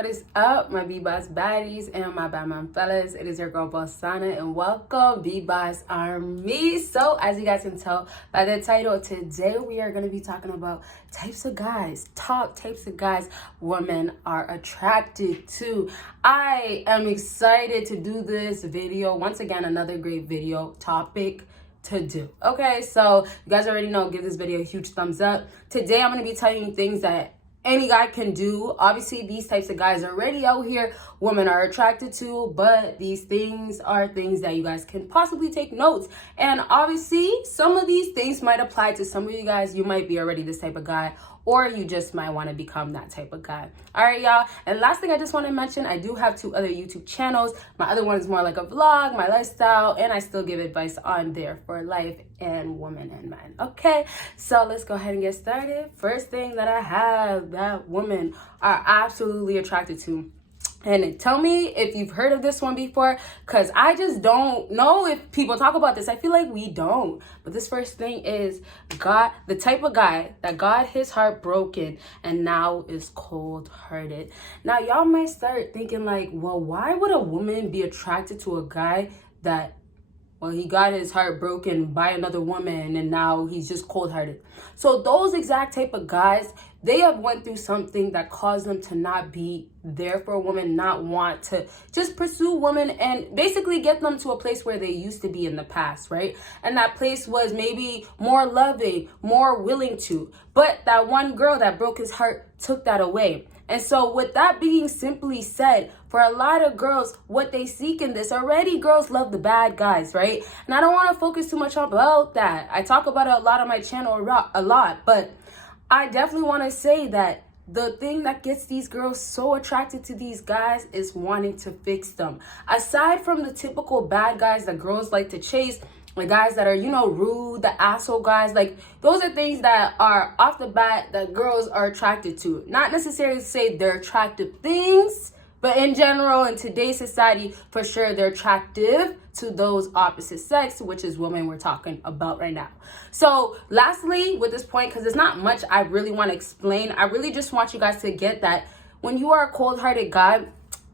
What is up, my BBossBaddies and my Batman fellas? It is your girl Bosana and welcome BBossArmy. So as you guys can tell by the title, today we are going to be talking about types of guys, top types of guys women are attracted to. I am excited to do this video. Once again, another great video topic to do. Okay, so you guys already know, give this video a huge thumbs up. Today I'm going to be telling you things that any guy can do. Obviously, these types of guys are already out here, women are attracted to, but these things are things that you guys can possibly take notes. And obviously, some of these things might apply to some of you guys. You might be already this type of guy, or you just might want to become that type of guy. All right, y'all. And last thing I just want to mention, I do have 2 other YouTube channels. My other one is more like a vlog, my lifestyle, and I still give advice on there for life and women and men. Okay, so let's go ahead and get started. First thing that I have that women are absolutely attracted to. And tell me if you've heard of this one before, because I just don't know if people talk about this. I feel like we don't. But this first thing is the type of guy that got his heart broken and now is cold-hearted. Now, y'all might start thinking like, well, why would a woman be attracted to a guy that, well, he got his heart broken by another woman and now he's just cold-hearted? So those exact type of guys, they have went through something that caused them to not be there for a woman, not want to just pursue women and basically get them to a place where they used to be in the past, right? And that place was maybe more loving, more willing to. But that one girl that broke his heart took that away. And so with that being simply said, for a lot of girls, what they seek in this, already girls love the bad guys, right? And I don't want to focus too much about that. I talk about it a lot on my channel a lot, but I definitely want to say that the thing that gets these girls so attracted to these guys is wanting to fix them. Aside from the typical bad guys that girls like to chase, the guys that are, you know, rude, the asshole guys, like those are things that are off the bat that girls are attracted to. Not necessarily to say they're attractive things, but in general, in today's society, for sure, they're attractive to those opposite sex, which is women we're talking about right now. So lastly, with this point, because there's not much I really want to explain, I really just want you guys to get that when you are a cold-hearted guy,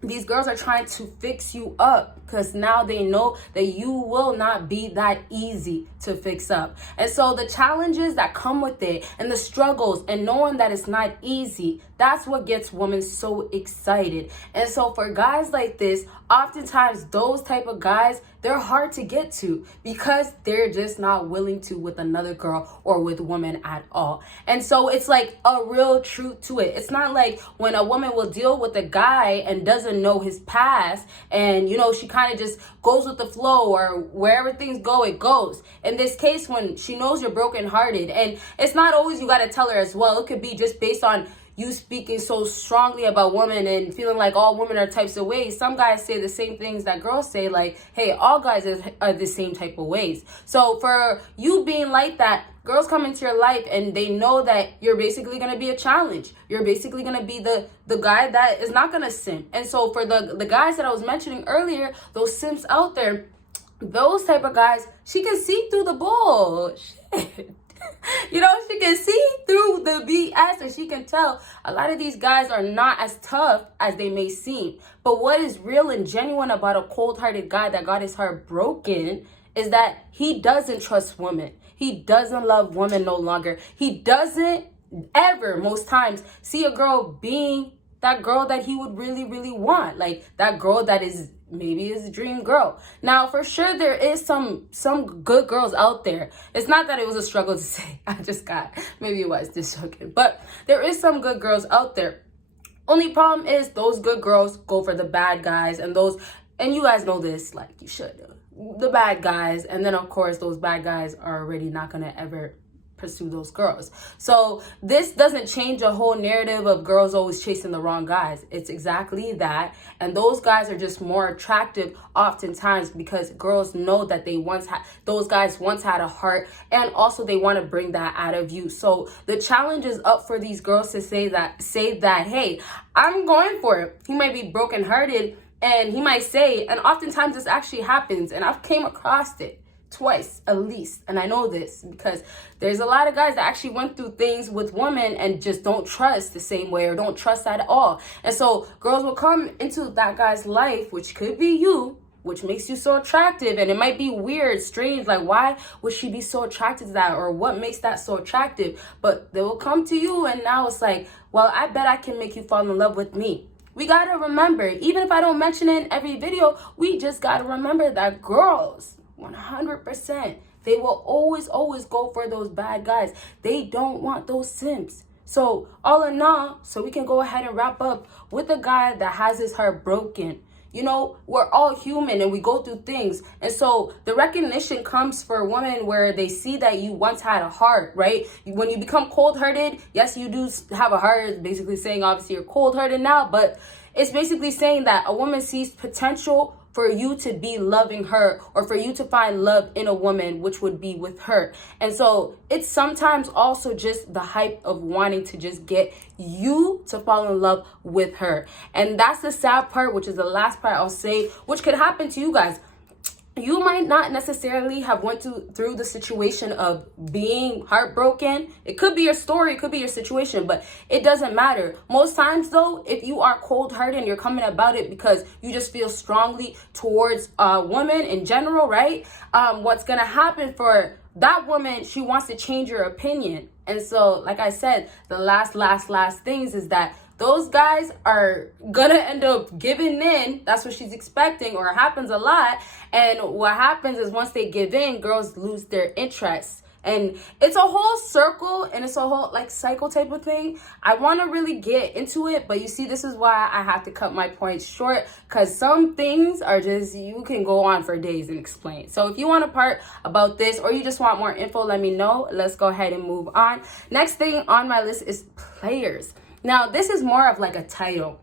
these girls are trying to fix you up because now they know that you will not be that easy to fix up. And so the challenges that come with it and the struggles and knowing that it's not easy, that's what gets women so excited. And so for guys like this, oftentimes those type of guys, they're hard to get to because they're just not willing to with another girl or with women at all. And so it's like a real truth to it. It's not like when a woman will deal with a guy and doesn't know his past and, you know, she kind of just goes with the flow or wherever things go, it goes. In this case, when she knows you're brokenhearted, and it's not always you got to tell her as well. It could be just based on you speaking so strongly about women and feeling like all women are types of ways. Some guys say the same things that girls say, like, hey, all guys are the same type of ways. So for you being like that, girls come into your life and they know that you're basically going to be a challenge. You're basically going to be the guy that is not going to simp. And so for the guys that I was mentioning earlier, those simps out there, those type of guys, she can see through the bullshit. You know, she can see through the BS and she can tell a lot of these guys are not as tough as they may seem. But what is real and genuine about a cold-hearted guy that got his heart broken is that he doesn't trust women. He doesn't love women no longer. He doesn't ever, most times, see a girl being that girl that he would really, really want. Like that girl that is maybe his dream girl. Now, for sure, there is some good girls out there. It's not that it was a struggle to say. Maybe it was just joking. But there is some good girls out there. Only problem is those good girls go for the bad guys and you guys know this, like you should. The bad guys. And then, of course, those bad guys are already not going to ever pursue those girls. So this doesn't change a whole narrative of girls always chasing the wrong guys. It's exactly that. And those guys are just more attractive oftentimes because girls know that those guys once had a heart, and also they want to bring that out of you. So the challenge is up for these girls to say that, hey, I'm going for it. He might be brokenhearted and he might say, and oftentimes this actually happens, and I've came across it twice at least. And I know this because there's a lot of guys that actually went through things with women and just don't trust the same way or don't trust at all. And so girls will come into that guy's life, which could be you, which makes you so attractive. And it might be weird, strange, like why would she be so attracted to that, or what makes that so attractive? But they will come to you and now it's like, well, I bet I can make you fall in love with me. We gotta remember, even if I don't mention it in every video, we just gotta remember that girls, 100%, they will always go for those bad guys. They don't want those simps. So all in all, so we can go ahead and wrap up with a guy that has his heart broken. You know, we're all human and we go through things. And so the recognition comes for women where they see that you once had a heart, right? When you become cold-hearted, yes, you do have a heart. It's basically saying obviously you're cold-hearted now, but it's basically saying that a woman sees potential for you to be loving her, or for you to find love in a woman, which would be with her. And so it's sometimes also just the hype of wanting to just get you to fall in love with her. And that's the sad part, which is the last part I'll say, which could happen to you guys. You might not necessarily have went through the situation of being heartbroken. It could be your story, it could be your situation, but it doesn't matter. Most times though, if you are cold-hearted and you're coming about it because you just feel strongly towards women in general, right? What's gonna happen for that woman, she wants to change your opinion. And so, like I said, the last things is that those guys are gonna end up giving in. That's what she's expecting, or it happens a lot. And what happens is once they give in, girls lose their interest. And it's a whole circle and it's a whole like cycle type of thing. I want to really get into it, but you see, this is why I have to cut my points short, because some things are just, you can go on for days and explain. So if you want a part about this, or you just want more info, let me know. Let's go ahead and move on. Next thing on my list is players. Now, this is more of like a title.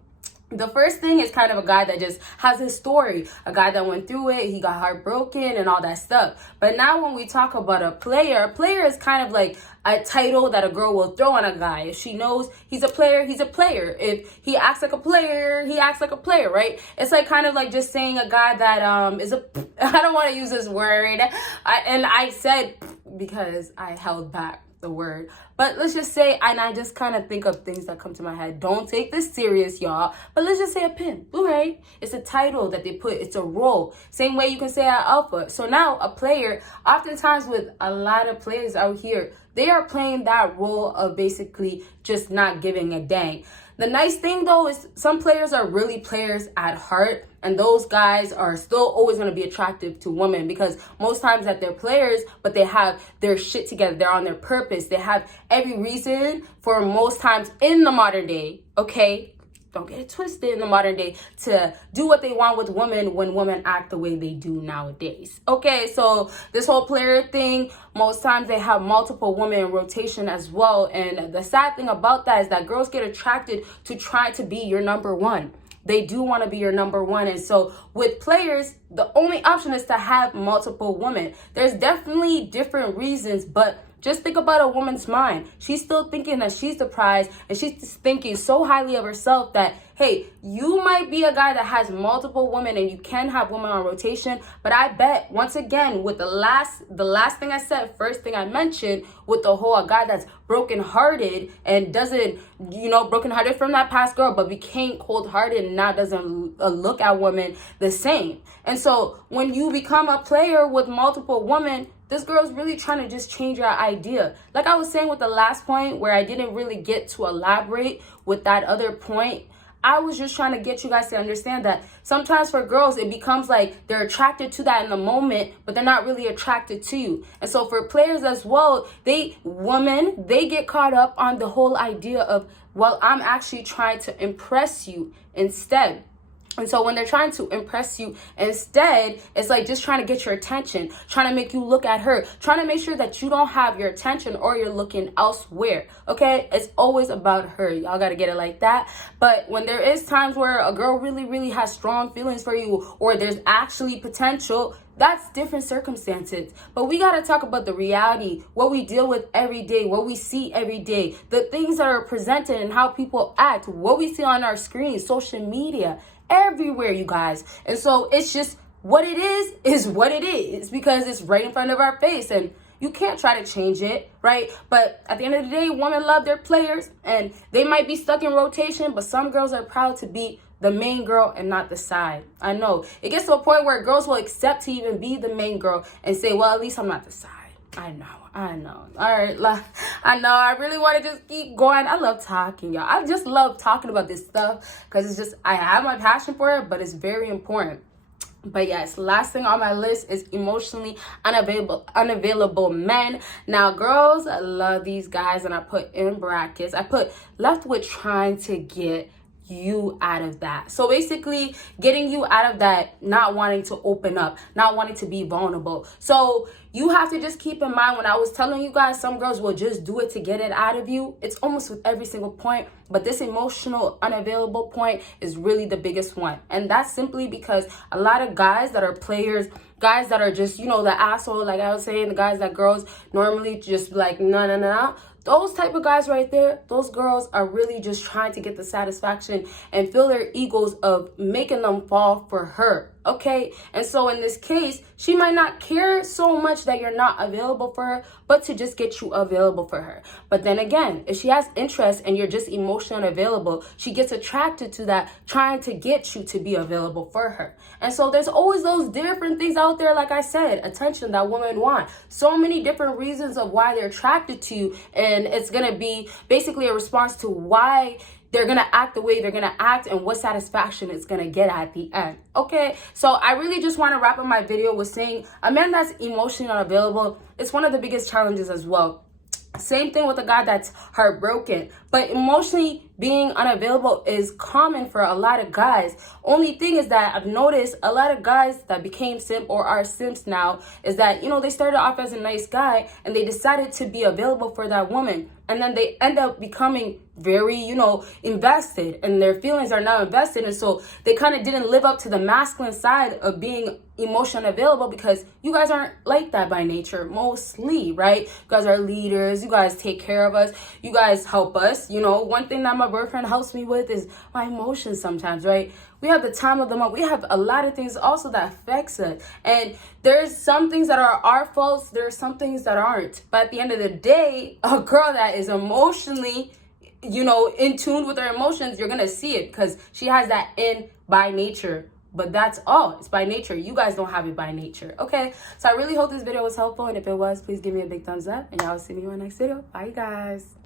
The first thing is kind of a guy that just has his story, a guy that went through it, he got heartbroken and all that stuff. But now when we talk about a player is kind of like a title that a girl will throw on a guy. If she knows he's a player, he's a player. If he acts like a player, he acts like a player, right? It's like kind of like just saying a guy that is a, I don't want to use this word, and I said because I held back the word, but let's just say, and I just kind of think of things that come to my head. Don't take this serious, y'all, but let's just say a pin. Okay, it's a title that they put, it's a role, same way you can say an alpha. So now a player, oftentimes with a lot of players out here, they are playing that role of basically just not giving a dang. The nice thing though is some players are really players at heart, and those guys are still always going to be attractive to women, because most times that they're players, but they have their shit together. They're on their purpose. They have every reason for most times in the modern day, okay? Don't get it twisted, in the modern day, to do what they want with women when women act the way they do nowadays. Okay, so this whole player thing, most times they have multiple women in rotation as well. And the sad thing about that is that girls get attracted to try to be your number one. They do want to be your number one. And so with players, the only option is to have multiple women. There's definitely different reasons, but just think about a woman's mind. She's still thinking that she's the prize, and she's just thinking so highly of herself that, hey, you might be a guy that has multiple women and you can have women on rotation, but I bet, once again, with the last thing I said, first thing I mentioned, with the whole, a guy that's brokenhearted and doesn't, brokenhearted from that past girl, but became cold-hearted and now doesn't look at women the same. And so when you become a player with multiple women, this girl's really trying to just change your idea. Like I was saying with the last point, where I didn't really get to elaborate with that other point, I was just trying to get you guys to understand that sometimes for girls, it becomes like they're attracted to that in the moment, but they're not really attracted to you. And so for players as well, they get caught up on the whole idea of, well, I'm actually trying to impress you instead. And so when they're trying to impress you instead, it's like just trying to get your attention, trying to make you look at her, trying to make sure that you don't have your attention or you're looking elsewhere. Okay, it's always about her. Y'all got to get it like that. But when there is times where a girl really, really has strong feelings for you, or there's actually potential, that's different circumstances. But we got to talk about the reality, what we deal with every day, what we see every day, the things that are presented and how people act, what we see on our screens, social media, everywhere, you guys. And so it's just what it is what it is, because it's right in front of our face, and you can't try to change it, right? But at the end of the day, women love their players, and they might be stuck in rotation, but some girls are proud to be the main girl and not the side. I know. It gets to a point where girls will accept to even be the main girl and say, well, at least I'm not the side. I know. All right, I know. I really want to just keep going. I love talking, y'all. I just love talking about this stuff because it's just, I have my passion for it, but it's very important. But yes, last thing on my list is emotionally unavailable men. Now, girls love these guys, and I put in brackets, I put left with trying to get you out of that. So basically getting you out of that, not wanting to open up, not wanting to be vulnerable. So you have to just keep in mind, when I was telling you guys, some girls will just do it to get it out of you. It's almost with every single point, but this emotional unavailable point is really the biggest one. And that's simply because a lot of guys that are players, guys that are just, you know, the asshole, like I was saying, the guys that girls normally just like, no. Those type of guys right there, those girls are really just trying to get the satisfaction and feel their egos of making them fall for her, okay? And so in this case, she might not care so much that you're not available for her, but to just get you available for her. But then again, if she has interest and you're just emotionally unavailable, she gets attracted to that, trying to get you to be available for her. And so there's always those different things out there, like I said, attention that women want. So many different reasons of why they're attracted to you, and it's going to be basically a response to why they're going to act the way they're going to act and what satisfaction it's going to get at the end. Okay, so I really just want to wrap up my video with saying a man that's emotionally unavailable, it's one of the biggest challenges as well. Same thing with a guy that's heartbroken, but emotionally being unavailable is common for a lot of guys. Only thing is that I've noticed a lot of guys that became simp or are simps now is that, you know, they started off as a nice guy and they decided to be available for that woman. And then they end up becoming very, you know, invested, and their feelings are now invested. And so they kind of didn't live up to the masculine side of being emotionally available, because you guys aren't like that by nature, mostly, right? You guys are leaders. You guys take care of us. You guys help us. You know, one thing that my boyfriend helps me with is my emotions sometimes, right? We have the time of the month. We have a lot of things also that affects us. And there's some things that are our faults. There's some things that aren't. But at the end of the day, a girl that is emotionally, you know, in tune with her emotions, you're going to see it because she has that in by nature. But that's all. It's by nature. You guys don't have it by nature. Okay? So I really hope this video was helpful. And if it was, please give me a big thumbs up. And y'all will see me in my next video. Bye, guys.